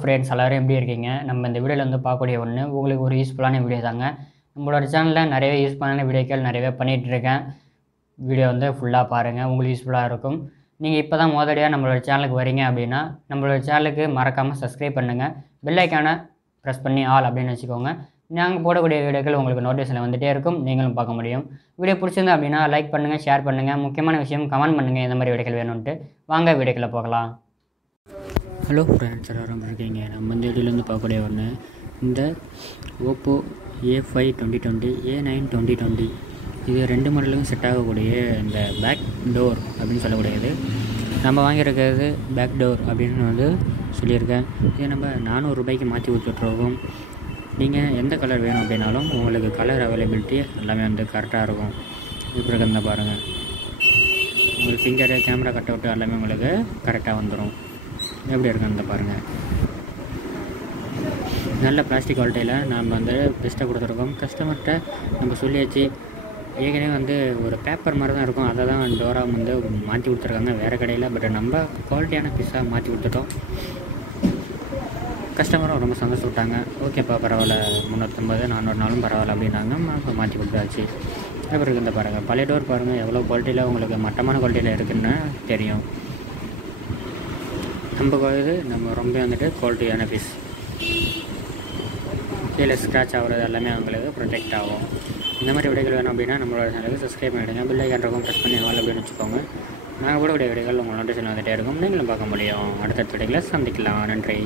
Friends எல்லோரும் எப்படி இருக்கீங்க? நம்ம இந்த வீடியோவில் வந்து பார்க்கக்கூடிய ஒன்று உங்களுக்கு ஒரு யூஸ்ஃபுல்லான வீடியோ தாங்க. நம்மளோட சேனலில் நிறைய யூஸ்ஃபுல்லான வீடியோக்கள் நிறையவே பண்ணிகிட்ருக்கேன். வீடியோ வந்து ஃபுல்லாக பாருங்கள், உங்களுக்கு யூஸ்ஃபுல்லாக இருக்கும். நீங்கள் இப்போ தான் முதலடியாக நம்மளோட சேனலுக்கு வரீங்க அப்படின்னா நம்மளோட சேனலுக்கு மறக்காமல் சப்ஸ்கிரைப் பண்ணுங்கள். பெல் ஐக்கானை ப்ரெஸ் பண்ணி ஆல் அப்படின்னு வச்சுக்கோங்க. நாங்கள் போடக்கூடிய வீடியோக்கள் உங்களுக்கு நோட்டிஃபிகேஷன் வந்துகிட்டே இருக்கும், நீங்களும் பார்க்க முடியும். வீடியோ பிடிச்சிருந்தா அப்படின்னா லைக் பண்ணுங்கள், ஷேர் பண்ணுங்கள், முக்கியமான விஷயம் கமெண்ட் பண்ணுங்கள் எந்த மாதிரி வீடியோக்கள் வேணும்ன்ட்டு. வாங்க வீடியோக்களை போகலாம். ஹலோ ஃப்ரெண்ட்ஸ், எல்லோரும் இருக்கீங்க. நம்ம இந்த வீடியோலேருந்து பார்க்கக்கூடிய ஒன்று இந்த ஓப்போ A5 2020 A9 2020 இது 2 மாடலுக்கும் செட் ஆகக்கூடிய இந்த பேக் டோர் அப்படின்னு சொல்லக்கூடியது. நம்ம வாங்கியிருக்கிறது பேக் டோர் அப்படின்னு வந்து சொல்லியிருக்கேன். இது நம்ம 400 ரூபாய்க்கு மாற்றி கொடுத்துட்ருக்கோம். நீங்கள் எந்த கலர் வேணும் அப்படின்னாலும் உங்களுக்கு கலர் அவைலபிலிட்டி எல்லாமே வந்து கரெக்டாக இருக்கும். இப்படி இருக்கிறத பாருங்கள், உங்களுக்கு ஃபிங்கரு கேமரா கட் அவுட்டு எல்லாமே உங்களுக்கு கரெக்டாக வந்துடும். எப்படி இருக்குன்னு பாருங்கள். நல்ல பிளாஸ்டிக் குவாலிட்டியில் நாம் வந்து பெஸ்ட்டாக கொடுத்துருக்கோம். கஸ்டமர்கிட்ட நம்ம சொல்லியாச்சு. ஏற்கனவே வந்து ஒரு பேப்பர் மாதிரி தான் இருக்கும், அதை தான் டோராக வந்து மாற்றி கொடுத்துருக்காங்க வேறு கடையில். பட் நம்ம குவாலிட்டியான பீஸாக மாற்றி கொடுத்துட்டோம். கஸ்டமரும் ரொம்ப சந்தோஷப்பட்டாங்க. ஓகேப்பா பரவாயில்ல, 350 400 பரவாயில்ல அப்படின்னாங்க. இப்போ மாற்றி கொடுத்தாச்சு. எப்படி இருக்குன்னு பாருங்கள். பழைய டோர் பாருங்கள் எவ்வளோ குவாலிட்டியில் உங்களுக்கு மட்டமான குவாலிட்டியில் இருக்குதுன்னு தெரியும். நம்ம ரொம்ப வந்துட்டு குவாலிட்டியான பீஸ். கீழே ஸ்க்ராட்ச் ஆகிறது எல்லாமே அவங்களுக்கு ப்ரொடெக்ட் ஆகும். இந்த மாதிரி வீடியோகள் வேணும் அப்படின்னா நம்மளோட சேனலுக்கு சப்ஸ்கிரைப் பண்ணிவிடுங்க. பெல் ஐக்கான் இருக்கும், ப்ரெஸ் பண்ணி ஆல் அப்படின்னு வச்சுக்கோங்க. நாங்கள் கூட வீடியோகள் உங்கள் நோட்டிஃபிகேஷன் வந்துகிட்டே இருக்கும், நீங்களும் பார்க்க முடியும். அடுத்த வீடியோக்களை சந்திக்கலாம். நன்றி.